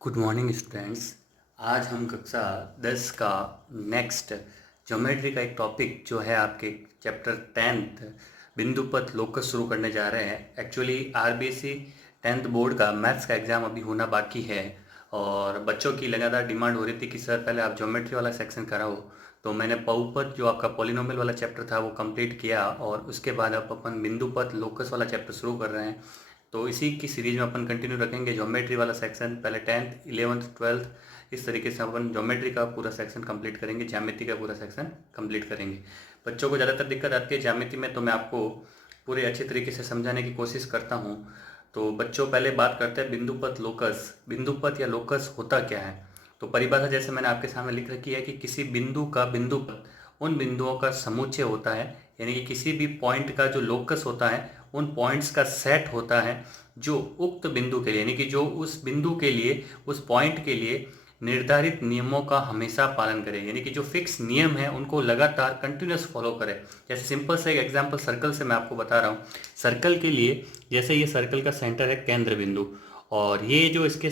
Good morning students. आज हम कक्षा 10 का नेक्स्ट ज्योमेट्री का एक टॉपिक जो है आपके चैप्टर 10th बिंदुपथ लोकस शुरू करने जा रहे हैं। एक्चुअली आरबीएससी 10th बोर्ड का मैथ्स का एग्ज़ाम अभी होना बाकी है और बच्चों की लगातार डिमांड हो रही थी कि सर पहले आप ज्योमेट्री वाला सेक्शन कराओ। तो मैंने बहुपद जो आपका पॉलिनोमियल वाला चैप्टर था वो कंप्लीट किया और उसके बाद अब अपन बिंदुपथ लोकस वाला चैप्टर शुरू कर रहे हैं। तो इसी की सीरीज में अपन कंटिन्यू रखेंगे ज्योमेट्री वाला सेक्शन। पहले 10th 11th 12th इस तरीके से अपन ज्योमेट्री का पूरा सेक्शन कंप्लीट करेंगे, ज्यामिति का पूरा सेक्शन कंप्लीट करेंगे। बच्चों को ज़्यादातर दिक्कत आती है ज्यामिति में, तो मैं आपको पूरे अच्छे तरीके से समझाने की कोशिश करता हूँ। तो बच्चों पहले बात करते हैं बिंदुपथ लोकस। बिंदुपथ या लोकस होता क्या है? तो परिभाषा जैसे मैंने आपके सामने लिख रखी है कि किसी बिंदु का बिंदुपथ उन बिंदुओं का समुच्चय होता है, यानी कि किसी भी पॉइंट का जो लोकस होता है उन पॉइंट्स का सेट होता है जो उक्त बिंदु के लिए, यानी कि जो उस बिंदु के लिए, उस पॉइंट के लिए निर्धारित नियमों का हमेशा पालन करे, यानी कि जो फिक्स नियम है उनको लगातार कंटिन्यूस फॉलो करे। जैसे सिंपल से एक एग्जांपल सर्कल से मैं आपको बता रहा हूँ। सर्कल के लिए जैसे ये सर्कल का सेंटर है केंद्र बिंदु, और ये जो इसके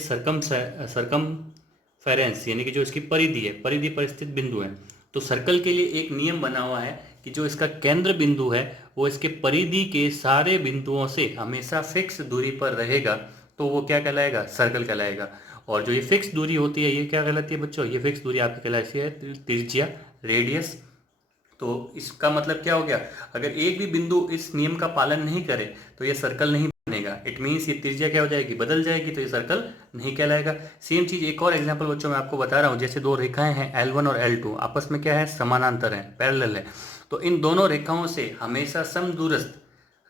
सरकमफेरेंस यानी कि जो इसकी परिधि है, परिधि पर स्थित बिंदु है। तो सर्कल के लिए एक नियम बना हुआ है कि जो इसका केंद्र बिंदु है वो इसके परिधि के सारे बिंदुओं से हमेशा फिक्स दूरी पर रहेगा, तो वो क्या कहलाएगा? सर्कल कहलाएगा। और जो ये फिक्स दूरी होती है ये क्या कहलाती है बच्चों? ये फिक्स दूरी आपकी कहलाती है त्रिज्या, रेडियस। तो इसका मतलब क्या हो गया? अगर एक भी बिंदु इस नियम का पालन नहीं करे तो ये सर्कल नहीं बनेगा। इट मीन्स ये त्रिज्या क्या हो जाएगी? बदल जाएगी, तो ये सर्कल नहीं कहलाएगा। सेम चीज एक और एग्जांपल बच्चों मैं आपको बता रहा हूँ। जैसे दो रेखाएं हैं L1 और L2, आपस में क्या है? समानांतर है, पैरेलल है। तो इन दोनों रेखाओं से हमेशा समदूरस्थ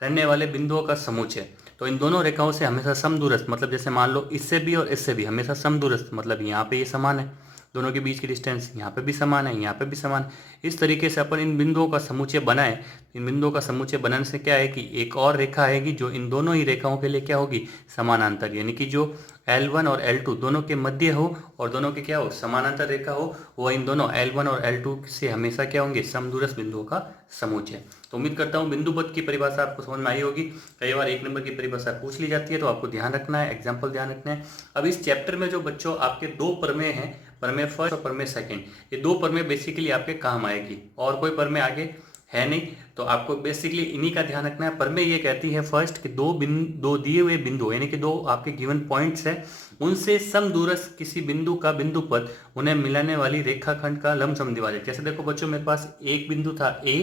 रहने वाले बिंदुओं का समुच्चय। तो इन दोनों रेखाओं से हमेशा समदूरस्थ मतलब जैसे मान लो इससे भी और इससे भी हमेशा समदूरस्थ मतलब यहाँ पे ये समान है, दोनों के बीच की डिस्टेंस यहाँ पे भी समान है, यहाँ पे भी समान है। इस तरीके से अपन इन बिंदुओं का समुच्चय बनाए। इन बिंदुओं का समुच्चय बनाने से क्या है कि एक और रेखा आएगी जो इन दोनों ही रेखाओं के लिए क्या होगी? समानांतर, यानी कि जो L1 और L2 दोनों के मध्य हो और दोनों के क्या हो? समानांतर रेखा हो, वो इन दोनों L1 और L2 से हमेशा क्या होंगे? समदूरस्थ बिंदुओं का समुच्चय। तो उम्मीद करता हूँ बिंदुपथ की परिभाषा आपको समझ में आई होगी। कई बार एक नंबर की परिभाषा पूछ ली जाती है, तो आपको ध्यान रखना है, एग्जाम्पल ध्यान रखना है। अब इस चैप्टर में जो बच्चों आपके दो प्रमेय हैं, प्रमेय फर्स्ट और प्रमेय सेकंड, ये दो प्रमेय बेसिकली आपके काम आएगी, और कोई प्रमेय आगे है नहीं। तो आपको बेसिकली इन्हीं का ध्यान रखना है। प्रमेय ये कहती है फर्स्ट कि दो दिए हुए बिंदु यानी कि दो आपके गिवन पॉइंट्स है, उनसे समदूरस्थ किसी बिंदु का बिंदुपथ उन्हें मिलाने वाली रेखाखंड का लंब समद्विभाजक। जैसे देखो बच्चों मेरे पास एक बिंदु था A,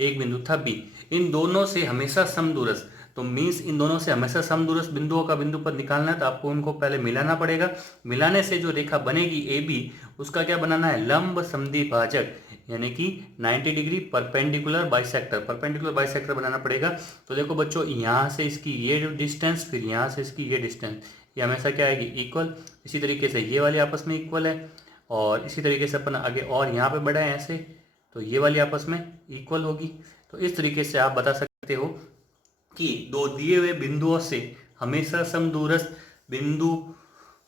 एक बिंदु था B, इन दोनों से हमेशा समदूरस्थ, तो मीन्स इन दोनों से हमेशा समदूरस्थ बिंदुओं का बिंदुपथ निकालना है, तो आपको उनको पहले मिलाना पड़ेगा। मिलाने से जो रेखा बनेगी AB, उसका क्या बनाना है? लंब समद्विभाजक, यानी कि 90 डिग्री परपेंडिकुलर बाइसेक्टर बनाना पड़ेगा। तो देखो बच्चों यहाँ से इसकी ये डिस्टेंस, फिर यहाँ से इसकी ये डिस्टेंस, ये हमेशा क्या आएगी? इक्वल। इसी तरीके से ये वाली आपस में इक्वल है, और इसी तरीके से अपन आगे और यहाँ पे बढ़ाएं ऐसे, तो ये वाली आपस में इक्वल होगी। तो इस तरीके से आप बता सकते हो कि दो दिए हुए बिंदुओं से हमेशा समदूरस्थ बिंदु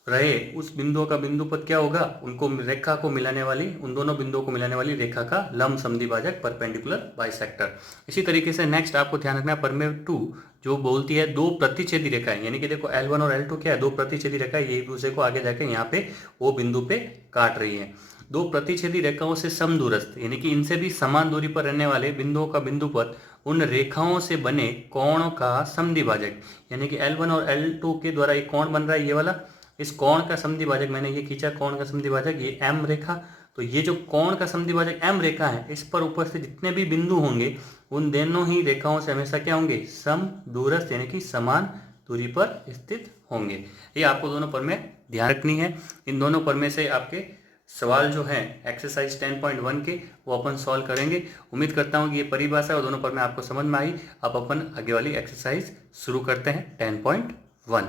रहे, उस बिंदुओं का बिंदुपथ क्या होगा? उनको रेखा को मिलाने वाली, उन दोनों बिंदुओं को मिलाने वाली रेखा का लंब समद्विभाजक परपेंडिकुलर बाइसेक्टर। इसी तरीके से नेक्स्ट आपको ध्यान रखना है प्रमेय 2 जो बोलती है दो प्रतिच्छेदी रेखाएं, यानी कि देखो L1 और L2 क्या है? दो प्रतिच्छेदी रेखाएं, ये एक दूसरे को आगे जाके यहाँ पे वो बिंदु पे काट रही है। दो प्रतिच्छेदी रेखाओं से समदूरस्थ यानी कि इनसे भी समान दूरी पर रहने वाले बिंदुओं का बिंदुपथ उन रेखाओं से बने कोण का समद्विभाजक, यानी कि L1 और L2 के द्वारा एक कोण बन रहा है ये वाला, इस कोण का समद्विभाजक मैंने ये खींचा, कोण का समद्विभाजक ये M रेखा। तो ये जो कोण का समद्विभाजक M रेखा है, इस पर उपस्थित जितने भी बिंदु होंगे उन दोनों ही रेखाओं से हमेशा क्या होंगे? समदूरस्थ, यानी कि समान दूरी पर स्थित होंगे। ये आपको दोनों प्रमेय ध्यान रखनी है। इन दोनों प्रमेय से आपके सवाल जो है एक्सरसाइज 10.1 के वो अपन सॉल्व करेंगे। उम्मीद करता हूँ कि ये परिभाषा और दोनों प्रमेय आपको समझ में आई। अब अपन आगे वाली एक्सरसाइज शुरू करते हैं 10.1।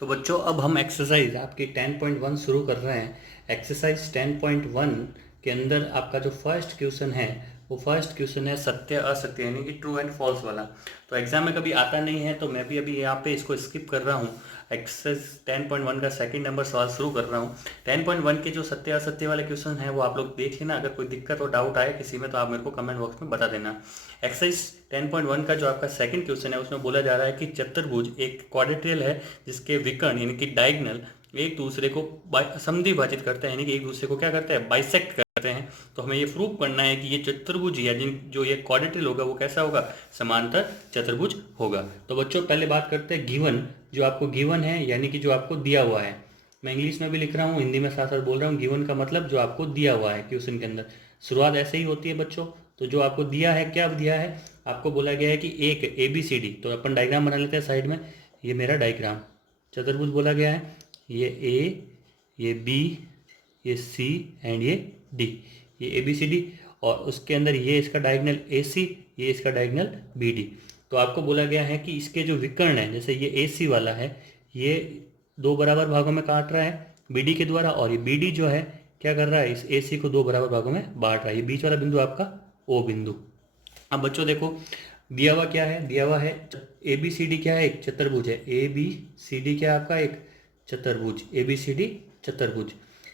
तो बच्चों अब हम एक्सरसाइज आपकी 10.1 शुरू कर रहे हैं। एक्सरसाइज 10.1 के अंदर आपका जो फर्स्ट क्वेश्चन है वो फर्स्ट क्वेश्चन है सत्य असत्य यानी कि ट्रू एंड फॉल्स वाला। तो एग्जाम में कभी आता नहीं है तो मैं भी अभी यहाँ पे इसको स्किप कर रहा हूँ। एक्सरसाइज 10.1 का सेकंड नंबर सवाल शुरू कर रहा हूँ। 10.1 के जो सत्य असत्य वाले क्वेश्चन हैं वो आप लोग देख लेना। अगर कोई दिक्कत और डाउट आए किसी में तो आप मेरे को कमेंट बॉक्स में बता देना। एक्सरसाइज 10.1 का जो आपका सेकंड क्वेश्चन है उसमें बोला जा रहा है कि चतुर्भुज एक क्वाड्रिलेटरल है जिसके विकर्ण यानी कि डायगोनल एक दूसरे को समद्वि विभाजित करते हैं, यानी कि एक दूसरे को क्या करते हैं, बाइसेक्ट करते हैं। तो हमें ये प्रूव करना है कि ये चतुर्भुज या जो ये क्वाड्रिलेटरल होगा वो कैसा होगा, समांतर चतुर्भुज होगा। तो बच्चों पहले बात करते हैं गिवन, जो आपको गिवन है यानी कि जो आपको दिया हुआ है। मैं इंग्लिश में भी लिख रहा हूँ, हिंदी में साथ साथ बोल रहा हूँ। गिवन का मतलब जो आपको दिया हुआ है क्वेश्चन के अंदर। शुरुआत ऐसे ही होती है बच्चों। तो जो आपको दिया है, क्या दिया है, आपको बोला गया है कि एक ABCD, तो अपन डायग्राम बना लेते हैं साइड में। ये मेरा डायग्राम, चतुर्भुज बोला गया है, ये A, ये B, ये C एंड ये D, ये ABCD। और उसके अंदर ये इसका डायगोनल AC, ये इसका डायगोनल BD। तो आपको बोला गया है कि इसके जो विकर्ण है, जैसे ये AC वाला है, ये दो बराबर भागों में काट रहा है BD के द्वारा, और ये BD जो है क्या कर रहा है, इस AC को दो बराबर भागों में बांट रहा है। ये बीच वाला बिंदु आपका O बिंदु। अब बच्चों देखो दिया हुआ क्या है, दिया हुआ है ABCD क्या है, एक चतुर्भुज है। ABCD क्या है आपका, एक चतुर्भुज। ABCD चतुर्भुज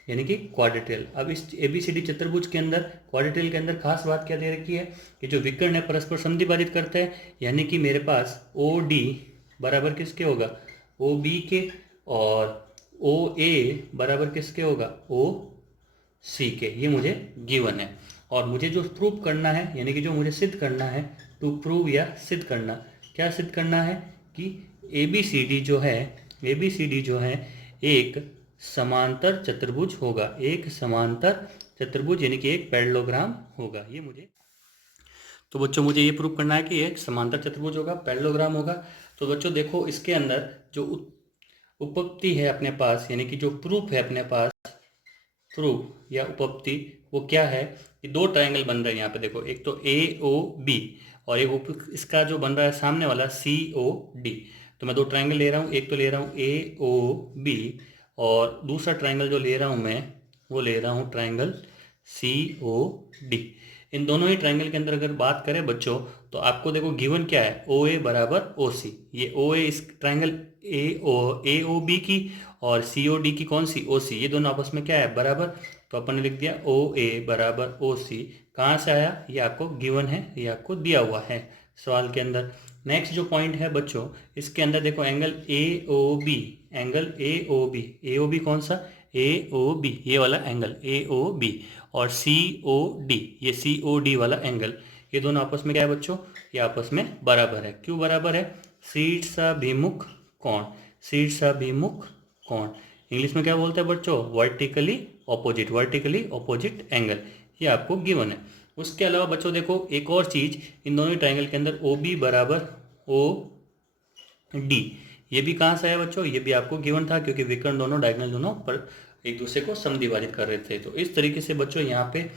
यानी कि क्वाड्रिलेटरल। अब इस ABCD चतुर्भुज के अंदर, क्वाड्रिलेटरल के अंदर खास बात क्या दे रखी है कि जो विकर्ण है परस्पर समद्विभाजित करते हैं, यानी कि मेरे पास OD बराबर किसके होगा, OB के, और OA बराबर किसके होगा, OC के। ये मुझे गिवन है। और मुझे जो प्रूव करना है यानी कि जो मुझे सिद्ध करना है, टू प्रूव या सिद्ध करना, क्या सिद्ध करना है कि ABCD जो है एक समांतर चतुर्भुज होगा। एक समांतर चतुर्भुज यानी कि एक पैरेललोग्राम होगा। ये मुझे, तो बच्चों मुझे ये प्रूव करना है कि एक समांतर चतुर्भुज होगा, पैरेललोग्राम होगा। तो बच्चों देखो इसके अंदर जो उपपत्ति है अपने पास, यानी कि जो प्रूफ है अपने पास, प्रूफ या उपपत्ति, वो क्या है कि दो ट्रायंगल बन रहे हैं यहाँ पे। देखो एक तो AOB और एक इसका जो बन रहा है सामने वाला COD। तो मैं दो ट्रायंगल ले रहा हूँ, एक तो ले रहा हूँ AOB और दूसरा ट्रायंगल जो ले रहा हूँ मैं वो ले रहा हूँ ट्रायंगल COD। इन दोनों ही ट्रायंगल के अंदर अगर बात करें बच्चों तो आपको देखो गिवन क्या है, OA बराबर OC। ये OA इस ट्रायंगल AOB की और COD की कौन सी, OC। ये दोनों आपस में क्या है, बराबर। तो अपन ने लिख दिया OA बराबर OC। कहाँ से आया, ये आपको गिवन है, ये आपको दिया हुआ है सवाल के अंदर। नेक्स्ट जो पॉइंट है बच्चों, इसके अंदर देखो एंगल AOB, एंगल AOB कौन सा, AOB ये वाला एंगल AOB, और COD ये COD वाला एंगल, ये दोनों आपस में क्या है बच्चों, ये आपस में बराबर है। क्यों बराबर है, शीर्षाभिमुख कोण। शीर्षाभिमुख कोण इंग्लिश में क्या बोलते हैं बच्चों, वर्टिकली ऑपोजिट एंगल। ये आपको गिवन है। उसके अलावा बच्चों देखो एक और चीज, इन दोनों ट्रायंगल के अंदर OB बराबर OD, ये भी कहाँ से आया बच्चों, ये भी आपको गिवन था क्योंकि विकर्ण दोनों, डायगोनल दोनों पर एक दूसरे को समद्विभाजित कर रहे थे। तो इस तरीके से बच्चों यहाँ पे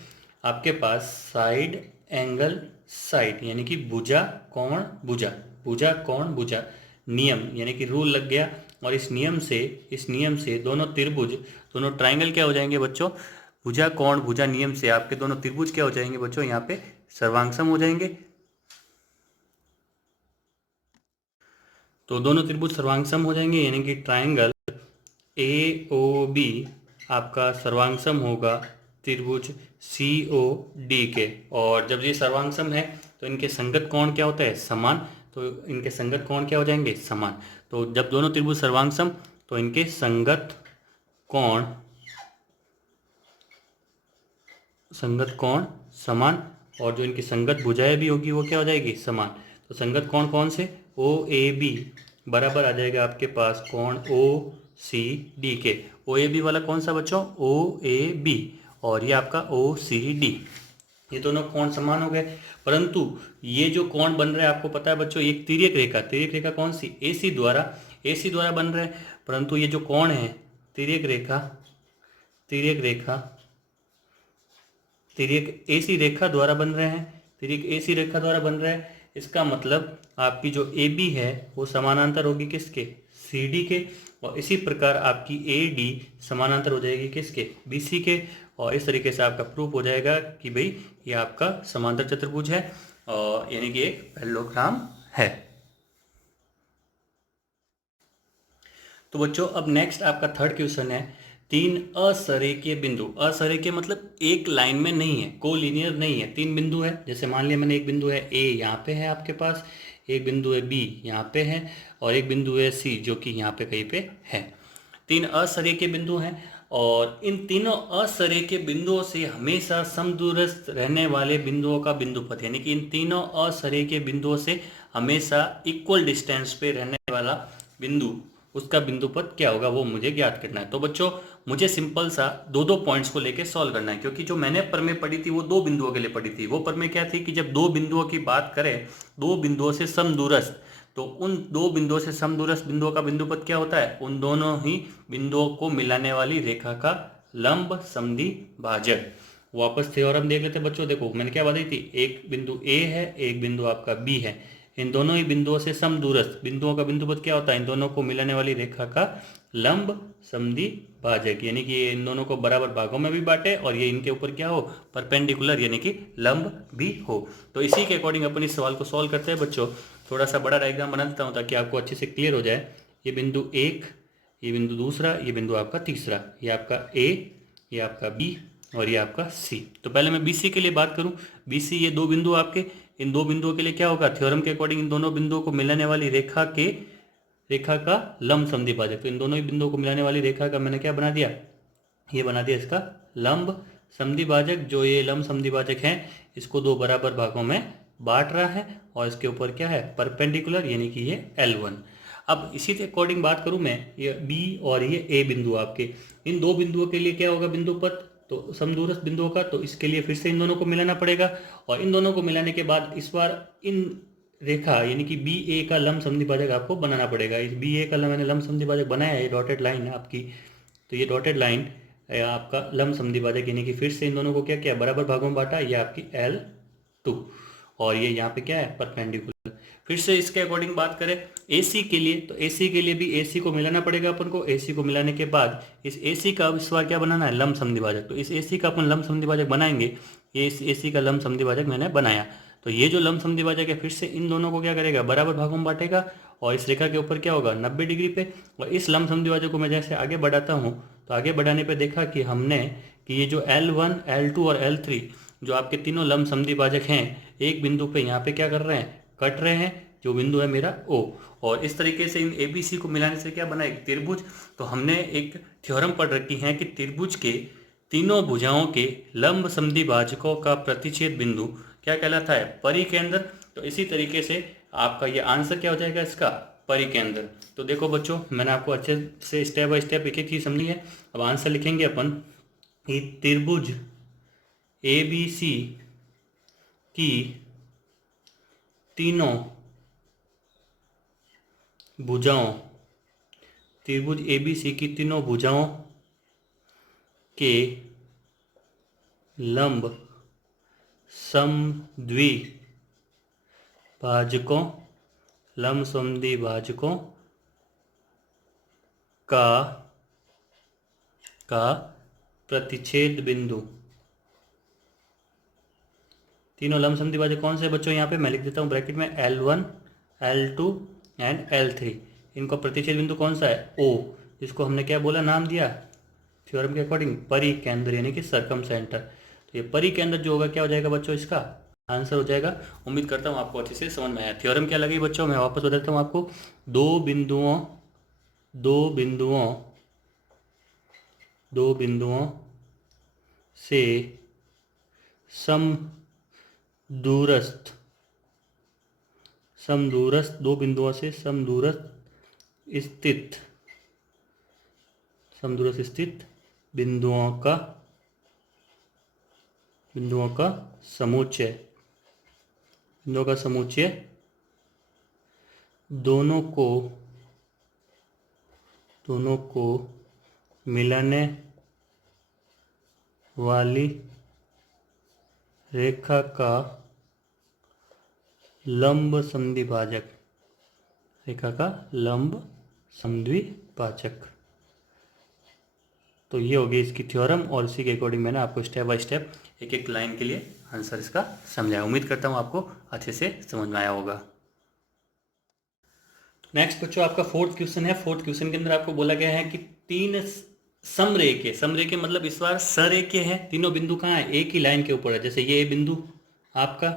आपके पास साइड एंगल साइड यानी कि भुजा कोण भुजा, भुजा कोण भुजा नियम यानी कि रूल लग गया। और इस नियम से दोनों त्रिभुज, दोनों ट्रायंगल क्या हो जाएंगे बच्चों, भुजा कोण भुजा नियम से आपके दोनों त्रिभुज क्या हो जाएंगे बच्चों, यहाँ पे सर्वांगसम हो जाएंगे। तो दोनों त्रिभुज सर्वांगसम हो जाएंगे यानी कि ट्रायंगल AOB आपका सर्वांगसम होगा त्रिभुज COD के। और जब ये सर्वांगसम है तो इनके संगत कोण क्या होता है, समान। तो इनके संगत कोण क्या हो जाएंगे, समान। तो जब दोनों त्रिभुज सर्वांगसम तो इनके संगत कोण समान, और जो इनकी संगत भुजाएं भी होगी वो क्या हो जाएगी, समान। तो संगत कोण कौन से, OAB बराबर आ जाएगा आपके पास कोण OCD के। OAB वाला कौन सा बच्चों, OAB, और ये आपका OCD, ये दोनों कोण समान हो गए। परंतु ये जो कोण बन रहा है आपको पता है बच्चों, ये तिर्यक रेखा कौन सी, AC द्वारा बन रहा है। परंतु ये जो कोण है तिर्यक AC रेखा द्वारा बन रहे हैं, तिर्यक AC रेखा द्वारा बन रहे हैं। इसका मतलब आपकी जो AB है वो समानांतर होगी किसके, CD के। और इसी प्रकार आपकी AD समानांतर हो जाएगी किसके, BC के। और इस तरीके से आपका प्रूफ हो जाएगा कि भाई ये आपका समांतर चतुर्भुज है और यानी कि एक पैरेललोग्राम है। तो बच्चों अब नेक्स्ट आपका थर्ड क्वेश्चन है, तीन असरेखीय बिंदु। असरेखीय मतलब एक लाइन में नहीं है, कोलिनियर नहीं है, तीन बिंदु है। जैसे मान लिया मैंने एक बिंदु है ए यहाँ पे है आपके पास, एक बिंदु है बी यहाँ पे है और एक बिंदु है सी जो कि यहाँ पे कहीं पे है। तीन असरेखीय बिंदु हैं और इन तीनों असरेखीय बिंदुओं से हमेशा समदूरस्थ रहने वाले बिंदुओं का बिंदुपथ, यानी कि इन तीनों असरेखीय बिंदुओं से हमेशा इक्वल डिस्टेंस पे रहने वाला बिंदु, उसका बिंदुपथ क्या होगा वो मुझे ज्ञात करना है। तो बच्चों मुझे सिंपल सा दो दो पॉइंट्स को लेके सॉल्व करना है, क्योंकि जो मैंने प्रमेय पढ़ी थी वो दो बिंदुओं के लिए पढ़ी थी। वो प्रमेय क्या थी कि जब दो बिंदुओं की बात करें, दो बिंदुओं से समदूरस्थ, तो उन दो बिंदुओं से समदूरस्थ बिंदुओं का बिंदुपथ क्या होता है, उन दोनों ही बिंदुओं को मिलाने वाली रेखा का लंब समद्वि भाजक। वापस थ्योरम देख लेते बच्चों। देखो मैंने क्या बताई थी, एक बिंदु ए है, एक बिंदु आपका बी है, इन दोनों ही बिंदुओं से समदूरस्थ बिंदुओं का बिंदुपथ क्या होता है, इन दोनों को मिलाने वाली रेखा का लंब समद्वि भाजक, यानी कि ये इन दोनों को बराबर भागों में भी बांटे और ये इनके ऊपर क्या हो, परपेंडिकुलर यानी कि लंब भी हो। तो इसी के अकॉर्डिंग अपन इस सवाल को सॉल्व करते हैं बच्चों। थोड़ा सा बड़ा डायग्राम बना देता हूँ ताकि आपको अच्छे से क्लियर हो जाए। ये बिंदु एक, ये बिंदु दूसरा, ये बिंदु आपका तीसरा, ये आपका ए, ये आपका बी और ये आपका सी। तो पहले मैं BC के लिए बात करूं, BC ये दो बिंदु आपके, इन दो बिंदुओं के लिए क्या होगा, थ्योरम के अकॉर्डिंग इन दोनों बिंदुओं को मिलाने वाली रेखा का लंब समद्वि भाजक। तो इन दोनों ही बिंदुओं को मिलाने वाली रेखा का मैंने क्या बना दिया, ये बना दिया इसका लंब समद्वि भाजक। जो ये लंब समद्वि भाजक है इसको दो बराबर भागों में बांट रहा है और इसके ऊपर क्या है, परपेंडिकुलर, यानी कि ये L1। अब इसी के अकॉर्डिंग बात करूं मैं, ये B और ये A बिंदु आपके, इन दो बिंदुओं के लिए क्या होगा बिंदुपथ, तो समदूरस्थ बिंदुओं का, तो इसके लिए फिर से इन दोनों को मिलाना पड़ेगा और इन दोनों को मिलाने के बाद इस बार इन रेखा यानी कि BA का लंब समद्वि भाजक आपको बनाना पड़ेगा। इस BA का मैंने लंब समद्वि भाजक बनाया है, ये डॉटेड लाइन है आपकी, तो ये डॉटेड लाइन आपका लंब समद्वि भाजक, यानी कि फिर से इन दोनों को क्या किया, बराबर भागों में बांटा, ये आपकी L2 और ये यहाँ पे क्या है, परपेंडिकुलर। फिर से इसके अकॉर्डिंग बात करें AC के लिए, तो AC के लिए भी AC को मिलाना पड़ेगा अपन को। AC को मिलाने के बाद इस AC का इस बार क्या बनाना है, लंब समद्वि भाजक। तो इस AC का अपन लंब समद्वि भाजक बनाएंगे, ये इस AC का लंब समद्वि भाजक मैंने बनाया। तो ये जो लंब समद्वि भाजक है फिर से इन दोनों को क्या करेगा, बराबर भागों में बांटेगा और इस रेखा के ऊपर क्या होगा, 90 डिग्री पे। और इस लंब समद्वि भाजक को मैं जैसे आगे बढ़ाता हूँ, तो आगे बढ़ाने पे देखा कि हमने कि ये जो L1, L2 और L3 जो आपके तीनों लंब समद्वि भाजक हैं, एक बिंदु पे यहाँ पे क्या कर रहे हैं, कट रहे हैं, जो बिंदु है मेरा O। और इस तरीके से इन ABC को मिलाने से क्या बना, एक त्रिभुज। तो हमने एक थ्योरम पढ़ रखी है कि त्रिभुज के तीनों भुजाओं के लंब समद्वि भाजकों का प्रतिच्छेद बिंदु क्या कहलाता है, परिकेंद्र। तो इसी तरीके से आपका ये आंसर क्या हो जाएगा इसका, परिकेंद्र। तो देखो बच्चों मैंने आपको अच्छे से स्टेप बाय स्टेप एक एक चीज समझी है। अब आंसर लिखेंगे अपन, कि त्रिभुज ABC की तीनों भुजाओं, त्रिभुज ABC की तीनों भुजाओं के लंब समद्वि भाजकों, लंब समद्वि भाजकों का प्रतिच्छेद बिंदु। तीनों लंब समद्वि भाजक कौन से बच्चों, यहाँ पे मैं लिख देता हूँ ब्रैकेट में, L1, L2 एंड L3। इनको प्रतिच्छेद बिंदु कौन सा है, O, जिसको हमने क्या बोला, नाम दिया थ्योरम के अकॉर्डिंग परिकेंद्र, यानी कि सर्कम सेंटर। तो ये परिकेंद्र जो होगा क्या हो जाएगा बच्चों, इसका आंसर हो जाएगा। उम्मीद करता हूँ आपको अच्छे से समझ में आया। थ्योरम क्या लगी बच्चों, मैं वापस बता देता हूँ आपको। दो बिंदुओं से समदूरस्थ, दो बिंदुओं से समदूरस्थ स्थित बिंदुओं का समुच्चय, दोनों को मिलाने वाली रेखा का लंब समद्वि भाजक, रेखा का लंब समद्वि भाजक। तो ये होगी इसकी थ्योरम, और इसी के अकॉर्डिंग मैंने आपको स्टेप बाय स्टेप एक एक लाइन के लिए आंसर इसका समझाया। उम्मीद करता हूँ आपको अच्छे से समझ में आया होगा। नेक्स्ट बच्चों आपका फोर्थ क्वेश्चन है। फोर्थ क्वेश्चन के अंदर आपको बोला गया है कि तीन समरेखे, समरेखे मतलब इस बार सरेखे हैं, तीनों बिंदु कहाँ है, एक ही लाइन के ऊपर है। जैसे ये बिंदु आपका,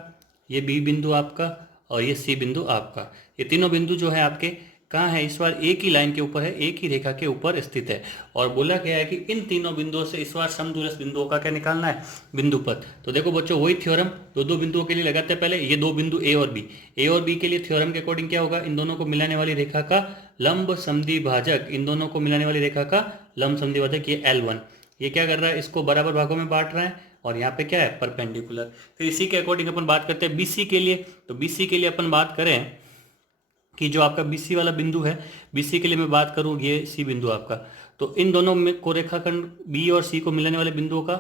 ये बी बिंदु आपका, और ये सी बिंदु आपका, ये तीनों बिंदु जो है आपके कहाँ है, इस बार एक ही लाइन के ऊपर है, एक ही रेखा के ऊपर स्थित है। और बोला गया है कि इन तीनों बिंदुओं से इस बार समदूरस्थ बिंदुओं का क्या निकालना है, बिंदु पथ। तो देखो बच्चों वही थ्योरम दो दो बिंदुओं के लिए लगाते हैं। पहले ये दो बिंदु ए और बी, ए और बी के लिए थ्योरम के अकॉर्डिंग क्या होगा, इन दोनों को मिलाने वाली रेखा का लंब समद्विभाजक, इन दोनों को मिलाने वाली रेखा का लंब समद्विभाजक ये L1, ये क्या कर रहा है, इसको बराबर भागों में बांट रहा है, और यहाँ पे क्या है, परपेंडिकुलर। फिर इसी के अकॉर्डिंग अपन बात करते हैं बीसी के लिए। तो बीसी के लिए अपन बात करें कि जो आपका बीसी वाला बिंदु है, बीसी के लिए मैं बात करूँ, ये सी बिंदु आपका, तो इन दोनों में को रेखाखंड बी और सी को मिलाने वाले बिंदुओं का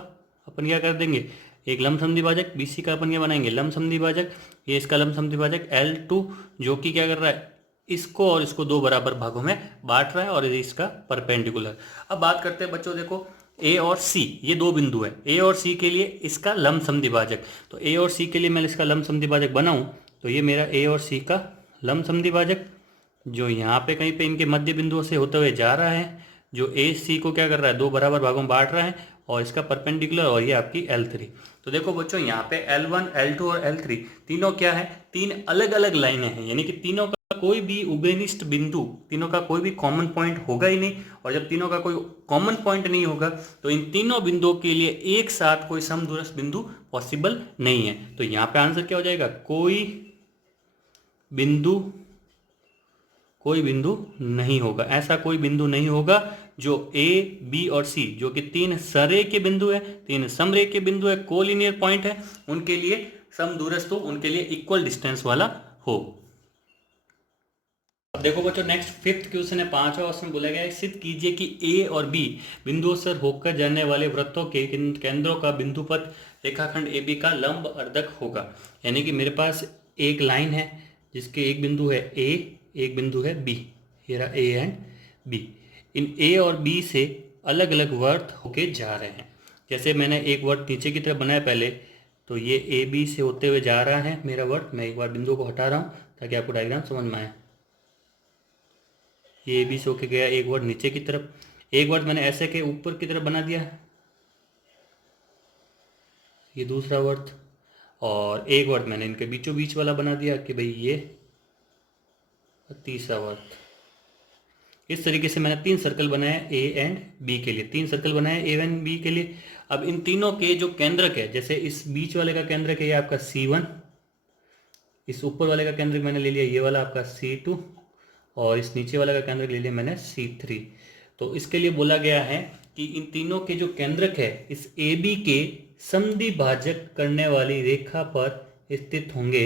अपन क्या कर देंगे, एक लंब समद्विभाजक, बीसी का अपन क्या बनाएंगे, लंब समद्विभाजक, ये इसका लंब समद्विभाजक L2, जो कि क्या कर रहा है, इसको और इसको दो बराबर भागों में बांट रहा है, और इसका परपेंडिकुलर। अब बात करते हैं बच्चों, देखो ए और सी ये दो बिंदु है, ए और सी के लिए इसका लंब समद्विभाजक, तो ए और सी के लिए मैं इसका लंब समद्विभाजक बनाऊं, तो ये मेरा ए और सी का लंब समद्विभाजक जो यहाँ पे कहीं पे इनके मध्य बिंदुओं से होते हुए जा रहा है, जो ए सी को क्या कर रहा है, दो बराबर भागों में बांट रहा है, और इसका परपेंडिकुलर, और ये आपकी L3। तो देखो बच्चों यहाँ पे L1, L2 और L3 तीनों क्या है, तीन अलग अलग लाइनें हैं, यानी कि तीनों का कोई भी उभयनिष्ठ बिंदु, तीनों का कोई भी कॉमन पॉइंट होगा ही नहीं। और जब तीनों का कोई कॉमन पॉइंट नहीं होगा तो इन तीनों बिंदुओं के लिए एक साथ कोई समदूरस्थ बिंदु पॉसिबल नहीं है। तो यहाँ पे आंसर क्या हो जाएगा, कोई बिंदु नहीं होगा, ऐसा कोई बिंदु नहीं होगा जो ए बी और सी, जो कि तीन सरे के बिंदु है, तीन समरे के बिंदु है, कोलिनियर पॉइंट है, उनके लिए समदूरस्थ हो, उनके लिए इक्वल डिस्टेंस वाला हो। अब देखो बच्चों नेक्स्ट फिफ्थ क्वेश्चन है, पांचवा, उसमें बोला गया है सिद्ध कीजिए कि ए और बी बिंदुओं से होकर जाने वाले वृत्तों के केंद्रों का बिंदुपथ रेखाखंड ए बी का लंब अर्धक होगा। यानी कि मेरे पास एक लाइन है जिसके एक बिंदु है ए, एक बिंदु है बी, ये रहा ए एंड बी। इन ए और बी से अलग अलग वर्त होके जा रहे हैं। जैसे मैंने एक वर्त नीचे की तरफ बनाया पहले, तो ये ए बी से होते हुए जा रहा है मेरा वर्त। मैं एक बार बिंदु को हटा रहा हूँ ताकि आपको डायग्राम समझ में आए। ये ए बी से होके गया एक वर्त नीचे की तरफ, एक वर्त मैंने ऐसे के ऊपर की तरफ बना दिया, ये दूसरा वर्त, और एक वर्त मैंने इनके बीचों बीच वाला बना दिया कि भाई ये तीसरा वर्त। इस तरीके से मैंने तीन सर्कल बनाए ए एंड बी के लिए, तीन सर्कल बनाए ए एंड बी के लिए। अब इन तीनों के जो केंद्रक है, जैसे इस बीच वाले का केंद्रक है ये आपका C1, इस ऊपर वाले का केंद्रक मैंने ले लिया ये वाला आपका C2, और इस नीचे वाले का केंद्रक ले लिया मैंने C3। तो इसके लिए बोला गया है कि इन तीनों के जो केंद्रक है इस ए बी के समद्विभाजक करने वाली रेखा पर स्थित होंगे,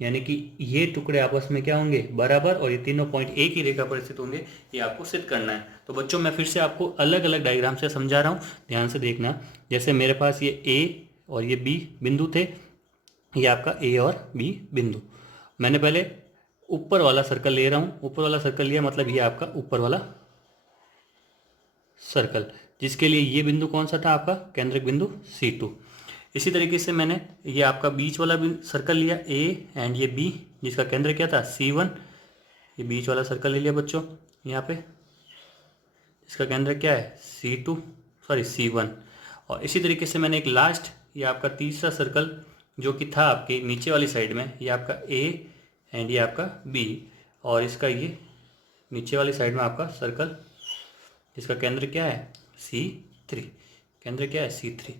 यानी कि ये टुकड़े आपस में क्या होंगे, बराबर, और ये तीनों पॉइंट एक ही रेखा पर स्थित होंगे, ये आपको सिद्ध करना है। तो बच्चों मैं फिर से आपको अलग अलग डायग्राम से समझा रहा हूँ, ध्यान से देखना। जैसे मेरे पास ये ए और ये बी बिंदु थे, ये आपका ए और बी बिंदु, मैंने पहले ऊपर वाला सर्कल ले रहा हूँ, ऊपर वाला सर्कल लिया मतलब ये आपका ऊपर वाला सर्कल, जिसके लिए ये बिंदु कौन सा था आपका, केंद्रक बिंदु C2। इसी तरीके से मैंने ये आपका बीच वाला सर्कल लिया ए एंड ये बी, जिसका केंद्र क्या था C1, ये बीच वाला सर्कल ले लिया बच्चों यहाँ पे, इसका केंद्र क्या है C1। और इसी तरीके से मैंने एक लास्ट ये आपका तीसरा सर्कल जो कि था आपके नीचे वाली साइड में, ये आपका ए एंड ये आपका बी, और इसका ये नीचे वाली साइड में आपका सर्कल जिसका केंद्र क्या है C3, केंद्र क्या है C3।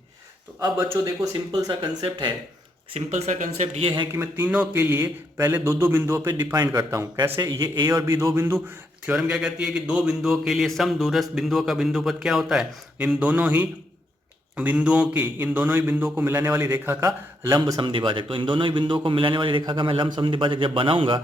तो अब बच्चों देखो सिंपल सा कंसेप्ट है, सिंपल सा कंसेप्ट ये है कि मैं तीनों के लिए पहले दो दो बिंदुओं पे डिफाइन करता हूँ। कैसे, ये ए और बी दो बिंदु, थ्योरम क्या कहती है कि दो बिंदुओं के लिए समदूरस्थ बिंदुओं का बिंदुपथ क्या होता है, इन दोनों ही बिंदुओं को मिलाने वाली रेखा का लंब समद्विभाजक। तो इन दोनों ही बिंदुओं को मिलाने वाली रेखा का मैं लंब समद्विभाजक जब बनाऊंगा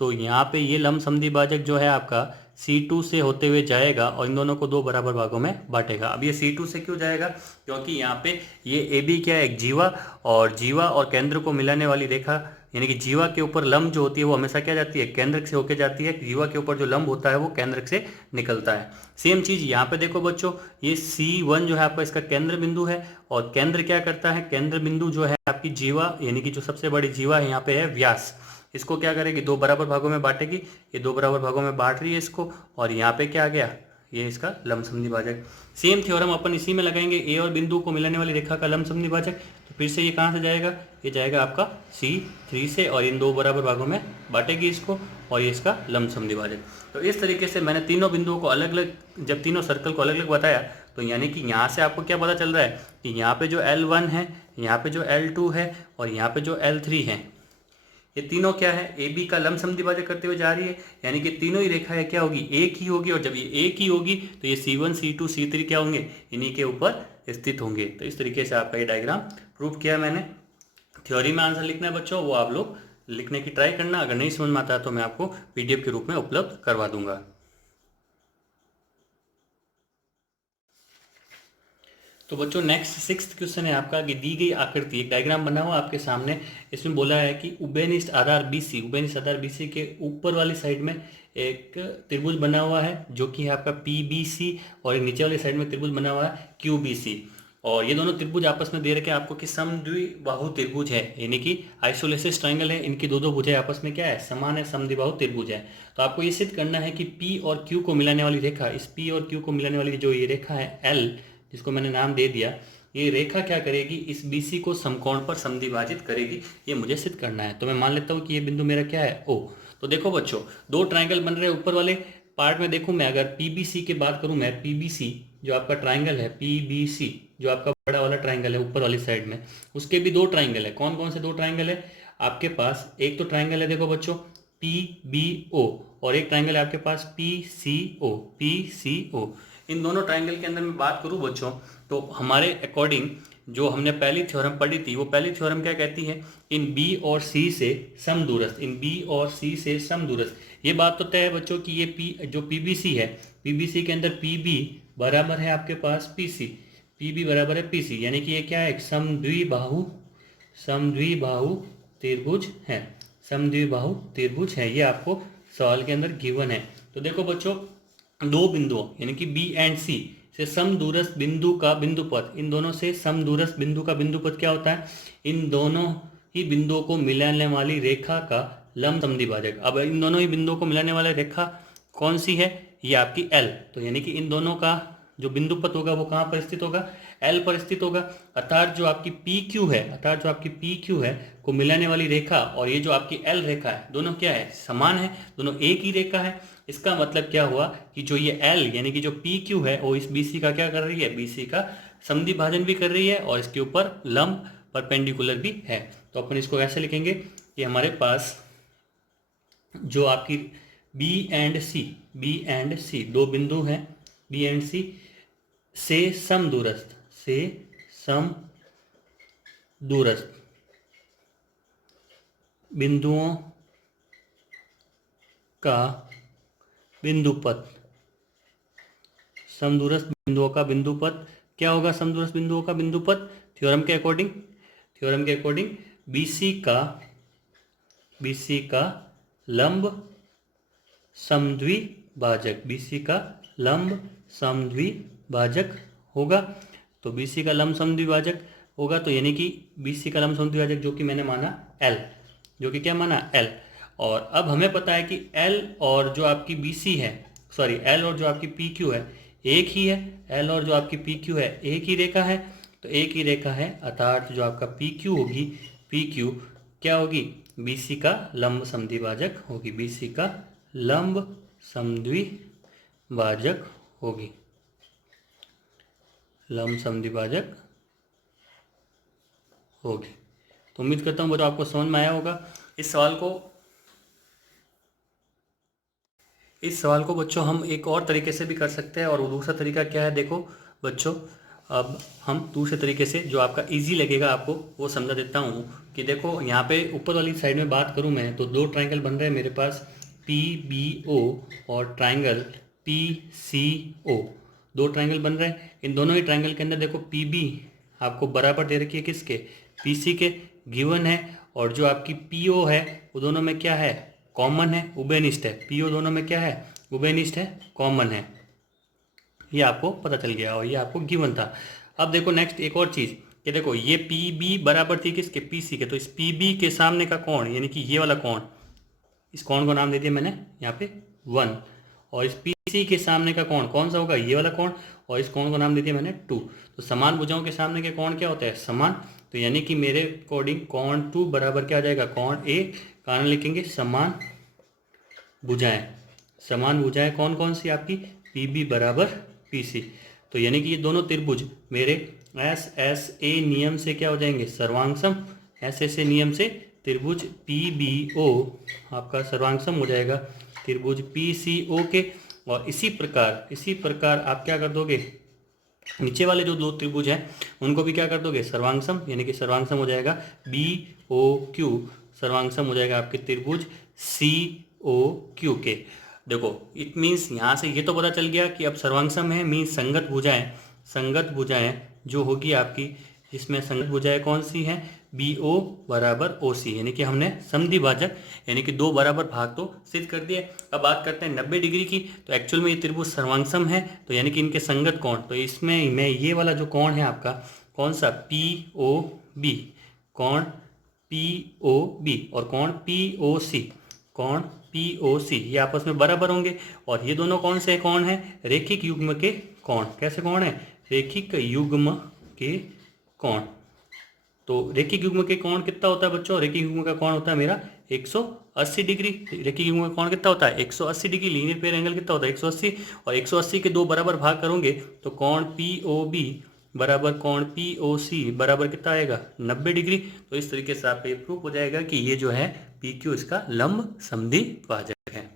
तो यहाँ पे ये लंब समद्विभाजक जो है आपका C2 से होते हुए जाएगा और इन दोनों को दो बराबर भागों में बांटेगा। अब ये C2 से क्यों जाएगा, क्योंकि यहाँ पे ये AB क्या है, एक जीवा और केंद्र को मिलाने वाली रेखा यानी कि जीवा के ऊपर लंब जो होती है वो हमेशा क्या जाती है, केंद्रक से होके जाती है। जीवा के ऊपर जो लंब होता है वो केंद्रक से निकलता है। सेम चीज यहाँ पे देखो बच्चों, ये C1 जो है आपका इसका केंद्र बिंदु है, और केंद्र क्या करता है, केंद्र बिंदु जो है आपकी जीवा यानी कि जो सबसे बड़ी जीवा है यहाँ पे है व्यास, इसको क्या करेगी, 2 बराबर भागों में बांटेगी। ये 2 बराबर भागों में बांट रही है इसको, और यहाँ पे क्या आ गया, ये इसका लंबसम भाजक। सेम थ्योरम अपन इसी में लगाएंगे, ए और बिंदु को मिलाने वाली रेखा का लंबसम भाजक। तो फिर से ये कहाँ से जाएगा, ये जाएगा आपका C3 से, और इन 2 बराबर भागों में बांटेगी इसको, और ये इसका लंबसम भाजक। तो इस तरीके से मैंने तीनों बिंदुओं को अलग अलग, जब तीनों सर्कल को अलग अलग बताया, तो यानी कि यहाँ से आपको क्या पता चल रहा है कि यहाँ पे जो L1 है, यहाँ पे जो L2 है, और यहाँ पे जो L3 है, ये तीनों क्या है, ए बी का लंब समद्विभाजक करते हुए जा रही है। यानी कि तीनों ही रेखाएं क्या होगी, एक ही होगी, और जब ये एक ही होगी तो ये C1 C2 C3 क्या होंगे, इन्हीं के ऊपर स्थित होंगे। तो इस तरीके से आपका ये डायग्राम प्रूव किया मैंने। थ्योरी में आंसर लिखना है बच्चों, वो आप लोग लिखने की ट्राई करना। अगर नहीं समझ में आता है तो मैं आपको PDF के रूप में उपलब्ध करवा दूंगा। तो बच्चों नेक्स्ट 6th क्वेश्चन है आपका कि दी गई आकृति, एक डायग्राम बना हुआ आपके सामने, इसमें बोला है कि उभयनिष्ठ आधार BC के ऊपर वाली साइड में एक त्रिभुज बना हुआ है जो कि है आपका PBC, और एक नीचे वाली साइड में त्रिभुज बना हुआ है QBC, और ये दोनों त्रिभुज आपस में दे रखे हैं आपको कि समद्विबाहु त्रिभुज है, यानी कि आइसोलेसिस ट्रायंगल है, इनकी दो भुजाएं आपस में क्या है, समान है, समद्विबाहु त्रिभुज है। तो आपको ये सिद्ध करना है कि P और Q को मिलाने वाली रेखा, इस P और Q को मिलाने वाली जो ये रेखा है L, जिसको मैंने नाम दे दिया, ये रेखा क्या करेगी, इस BC को समकोण पर समद्विभाजित करेगी, ये मुझे सिद्ध करना है। तो मैं मान लेता हूँ कि ये बिंदु मेरा क्या है, O। तो देखो बच्चों, 2 ट्रायंगल बन रहे हैं ऊपर वाले पार्ट में। देखूं मैं अगर PBC की बात करूं, मैं PBC जो आपका ट्रायंगल है, PBC जो आपका बड़ा वाला ट्रायंगल है ऊपर वाली साइड में, उसके भी 2 ट्रायंगल है। कौन कौन से 2 ट्रायंगल है आपके पास, एक तो ट्रायंगल है देखो बच्चों PBO, और एक ट्रायंगल है आपके पास PCO। इन दोनों ट्रायंगल के अंदर मैं बात करूं बच्चों, तो हमारे अकॉर्डिंग जो हमने पहली थ्योरम पढ़ी थी, वो पहली थ्योरम क्या कहती है, इन B और C से समदूरस्थ, इन B और C से समदूरस्थ। ये बात तो तय है बच्चों कि ये P जो PBC है, PBC के अंदर PB बराबर है आपके पास PC, PB बराबर है PC, यानी कि ये क्या है, एक समद्विबाहु त्रिभुज है, समद्विबाहु त्रिभुज है। ये आपको सवाल के अंदर गिवन है। तो देखो बच्चों, 2 बिंदुओं यानी कि B एंड C से समदूरस्थ बिंदु का बिंदुपथ, इन दोनों से समदूरस्थ बिंदु का बिंदुपथ क्या होता है, इन दोनों ही बिंदुओं को मिलाने वाली रेखा का लंब समद्विभाजक। अब इन दोनों ही बिंदुओं को मिलाने वाली रेखा कौन सी है, ये आपकी L। तो यानी कि इन दोनों का जो बिंदुपथ होगा वो कहाँ पर स्थित होगा, L पर स्थित होगा। अर्थात जो आपकी PQ है को मिलाने वाली रेखा और ये जो आपकी L रेखा है, दोनों क्या है, समान है, दोनों एक ही रेखा है। इसका मतलब क्या हुआ कि जो ये L यानी कि जो PQ है वो इस BC का क्या कर रही है, BC का समद्विभाजन भी कर रही है, और इसके ऊपर लंब परपेंडिकुलर भी है। तो अपन इसको ऐसे लिखेंगे कि हमारे पास जो आपकी B एंड C 2 बिंदु हैं, B एंड C से समदूरस्थ बिंदुओं का बिंदुपथ, समदूरस्थ बिंदुओं का बिंदुपथ क्या होगा, समदूरस्थ बिंदुओं का बिंदुपथ थ्योरम के अकॉर्डिंग BC का लंब समद्विभाजक, BC का लंब समद्विभाजक होगा। तो BC का लंब समद्विभाजक होगा, तो यानी कि BC का लंब समद्विभाजक जो कि मैंने माना L, जो कि क्या माना L। और अब हमें पता है कि L और जो आपकी BC है, L और जो आपकी PQ है एक ही है, L और जो आपकी PQ है एक ही रेखा है, तो एक ही रेखा है, अर्थात जो आपका PQ क्या होगी, BC का लंब समद्विभाजक होगी, BC का लंब समद्विभाजक होगी, लंब समद्विभाजक होगी। तो उम्मीद करता हूँ बच्चों आपको समझ में आया होगा। इस सवाल को बच्चों हम एक और तरीके से भी कर सकते हैं, और वो दूसरा तरीका क्या है, देखो बच्चों, अब हम दूसरे तरीके से जो आपका इजी लगेगा आपको वो समझा देता हूँ। कि देखो यहाँ पे ऊपर वाली साइड में बात करूँ मैं, तो 2 ट्रायंगल बन रहे हैं मेरे पास, PBO और ट्रायंगल PCO, 2 ट्रायंगल बन रहे हैं। इन दोनों ही ट्रायंगल के अंदर देखो PB आपको बराबर दे रखी है किसके, PC के, गिवन है, और जो आपकी पीओ है वो दोनों में क्या है, कॉमन है, उभयनिष्ठ है। पीओ दोनों में क्या है, उभयनिष्ठ है, कॉमन है। ये आपको पता चल गया और ये आपको गिवन था। अब देखो नेक्स्ट एक और चीज़ कि देखो ये पी बी बराबर थी किसके, पी सी के। तो इस पी बी के सामने का कोण यानी कि ये वाला कोण, इस कोण को नाम दे दिया मैंने यहाँ पे 1। और इस पी सी के सामने का कोण कौन सा होगा, ये वाला कोण। और इस कोण को नाम दे दिया मैंने 2। तो समान भुजाओं के सामने के कोण क्या होता है, समान। तो यानी कि मेरे अकॉर्डिंग कोण 2 बराबर क्या आ जाएगा, कोण ए। कारण लिखेंगे समान भुजाएं। समान भुजाएं कौन कौन सी आपकी, पी बी बराबर पी सी। तो यानी कि ये दोनों त्रिभुज मेरे एस एस ए नियम से क्या हो जाएंगे, सर्वांगसम। एस एस ए नियम से त्रिभुज पी बी ओ आपका सर्वांगसम हो जाएगा त्रिभुज पी सी ओ के। और इसी प्रकार आप क्या कर दोगे, नीचे वाले जो दो त्रिभुज हैं उनको भी क्या कर दोगे, सर्वांगसम। यानी कि सर्वांगसम हो जाएगा बी ओ क्यू, सर्वांगसम हो जाएगा आपके त्रिभुज सी ओ क्यू के। देखो इट मीन्स यहाँ से ये तो पता चल गया कि अब सर्वांगसम है, मीन्स संगत भुजाएं जो होगी आपकी, जिसमें संगत भुजाएं कौन सी हैं, बी ओ बराबर ओ सी। यानी कि हमने समद्वि भाजक यानी कि दो बराबर भाग तो सिद्ध कर दिए। अब बात करते हैं 90 डिग्री की। तो एक्चुअल में ये त्रिभुज सर्वांगसम है, तो यानी कि इनके संगत कोण, तो इसमें मैं ये वाला जो कोण है आपका कौन सा, पी ओ बी, कोण पी ओ बी और कोण पी ओ सी, कोण पी ओ सी, ये आपस में बराबर होंगे। और ये दोनों कौन से कोण हैं, रेखिक युग्म के कोण। कैसे कोण है, रेखिक युग्म के कोण। तो रेखिक युग्म के कोण कितना होता है बच्चों, रेखिक युग्म का कोण होता है मेरा 180 डिग्री। रेखिक युग्म का कोण कितना होता है, 180 डिग्री। लीनियर पेयर एंगल कितना होता है, 180। और 180 के दो बराबर भाग करोगे तो कोण पी ओ बी बराबर कोण पी ओ सी बराबर कितना आएगा, 90 डिग्री। तो इस तरीके से आप ये प्रूफ हो जाएगा कि ये जो है पी क्यू इसका लंब समद्वि भाजक है।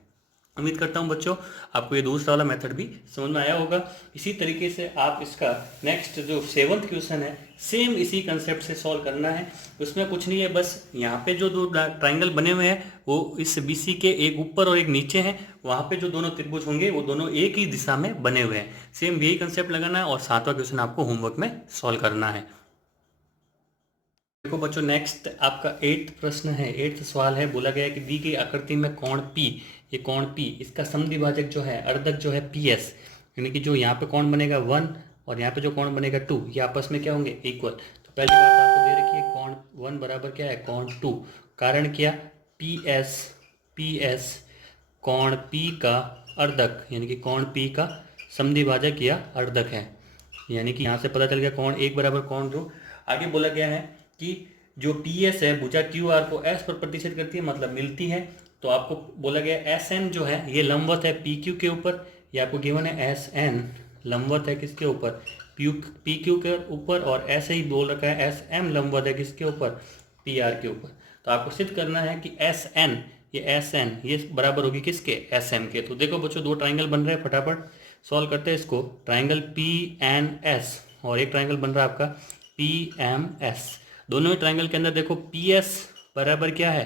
उम्मीद करता हूं बच्चों आपको ये दूसरा वाला मेथड भी समझ में आया होगा। इसी तरीके से आप इसका नेक्स्ट जो 7th क्वेश्चन है सेम इसी कंसेप्ट से सॉल्व करना है। उसमें कुछ नहीं है, बस यहाँ पे जो दो ट्राइंगल बने हुए हैं वो इस बीसी के एक ऊपर और एक नीचे हैं, वहाँ पे जो दोनों त्रिभुज होंगे वो दोनों एक ही दिशा में बने हुए हैं। सेम यही कंसेप्ट लगाना है और 7वां क्वेश्चन आपको होमवर्क में सॉल्व करना है। देखो बच्चों नेक्स्ट आपका 8th प्रश्न है, 8th सवाल है। बोला गया है कि दी गई आकृति में कोण P, ये कोण P इसका समद्विभाजक जो है, अर्धक जो है PS, यानी कि जो यहाँ पे कोण बनेगा 1 और यहाँ पे जो कोण बनेगा 2, ये आपस में क्या होंगे, इक्वल। तो पहली बात आपको दे रखी है कोण 1 बराबर क्या है, कोण 2। कारण क्या, PS कोण P का अर्धक, यानी कि कोण P का समद्विभाजक या अर्धक है। यानी कि यहाँ से पता चल गया कोण 1 बराबर कोण 2। आगे बोला गया है कि जो PS है भुजा QR को S पर प्रतिच्छेद करती है, मतलब मिलती है। तो आपको बोला गया SN जो है ये लंबवत है PQ के ऊपर, ये आपको गिवन है SN लंबवत है किसके ऊपर, PQ के ऊपर। और ऐसे ही बोल रखा है SM लंबवत है किसके ऊपर, PR के ऊपर। तो आपको सिद्ध करना है कि SN ये बराबर होगी किसके, SM के। तो देखो बच्चों दो ट्राइंगल बन रहे हैं, फटाफट सॉल्व करते हैं इसको। ट्राइंगल PNS और एक ट्राइंगल बन रहा है आपका PMS। दोनों ही ट्राइंगल के अंदर देखो PS बराबर क्या है,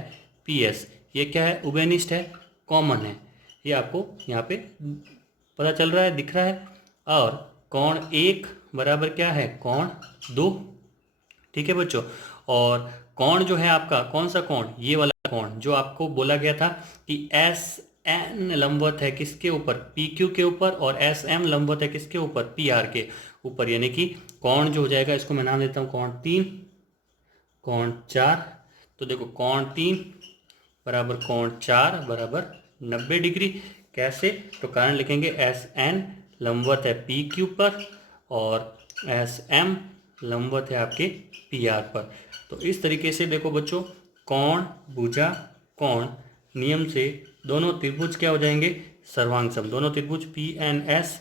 PS ये क्या है, उभयनिष्ठ है, कॉमन है। ये आपको यहाँ पे पता चल रहा है, दिख रहा है। और कोण 1 बराबर क्या है, कोण 2। ठीक है बच्चों। और कोण जो है आपका कौन सा कोण, ये वाला कोण जो आपको बोला गया था कि SN लंबवत है किसके ऊपर, PQ के ऊपर, और SM लंबवत है किसके ऊपर, PR के ऊपर। यानी कि कोण जो हो जाएगा इसको मैं नाम देता हूँ कोण 3, कोण 4। तो देखो कोण 3 बराबर कोण 4 बराबर 90 डिग्री। कैसे, तो कारण लिखेंगे SN लंबवत है PQ पर और SM लंबवत है आपके PR पर। तो इस तरीके से देखो बच्चों कोण भुजा कोण नियम से दोनों त्रिभुज क्या हो जाएंगे, सर्वांगसम। दोनों त्रिभुज PNS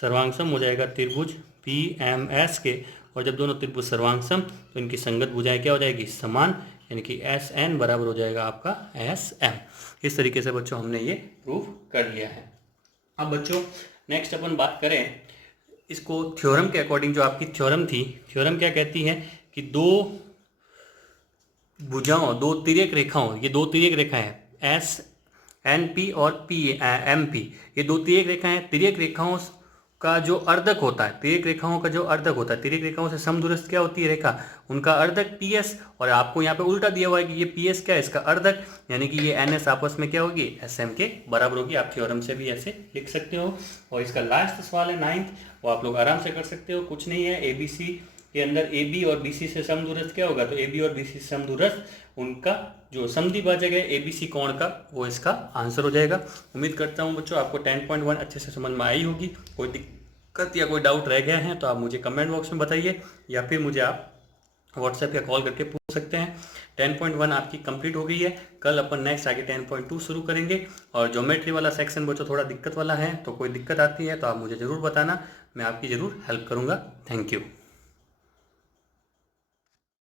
सर्वांगसम हो जाएगा त्रिभुज PMS के। और जब दोनों त्रिभुज सर्वांगसम तो इनकी संगत भुजाएं क्या हो जाएगी, समान। यानी कि SN बराबर हो जाएगा आपका SM। इस तरीके से बच्चों हमने ये प्रूफ कर लिया है। अब बच्चों नेक्स्ट अपन बात करें इसको थ्योरम के अकॉर्डिंग। जो आपकी थ्योरम थी, थ्योरम क्या कहती है कि दो भुजाओं, दो तिर्यक रेखाओं, ये दो तिर्यक रेखाएं SNP और MP, ये दो तिर्यक रेखाएं, तिर्यक रेखाओं का जो अर्धक होता है, तिर्यक रेखाओं का जो अर्धक होता है, तिर्यक रेखाओं से समदूरस्थ क्या होती है रेखा, उनका अर्धक PS, और आपको यहाँ पे उल्टा दिया हुआ है कि ये PS क्या है, इसका अर्धक, यानी कि ये NS आपस में क्या होगी, SM के बराबर होगी। आप थ्योरम से भी ऐसे लिख सकते हो। और इसका लास्ट सवाल है 9th, वो आप लोग आराम से कर सकते हो, कुछ नहीं है। ABC के अंदर AB और BC से समदूरस्थ क्या होगा, तो AB और BC से समदूरस्थ उनका जो समद्विभाजक है ABC कोण का, वो इसका आंसर हो जाएगा। उम्मीद करता हूँ बच्चों आपको 10.1 अच्छे से समझ में आई होगी। कोई दिक्कत या कोई डाउट रह गया है तो आप मुझे कमेंट बॉक्स में बताइए, या फिर मुझे आप व्हाट्सएप या कॉल करके पूछ सकते हैं। 10.1 आपकी कंप्लीट हो गई है। कल अपन नेक्स्ट आगे 10.2 शुरू करेंगे। और ज्योमेट्री वाला सेक्शन बच्चों थोड़ा दिक्कत वाला है, तो कोई दिक्कत आती है तो आप मुझे ज़रूर बताना, मैं आपकी ज़रूर हेल्प करूँगा। Thank you.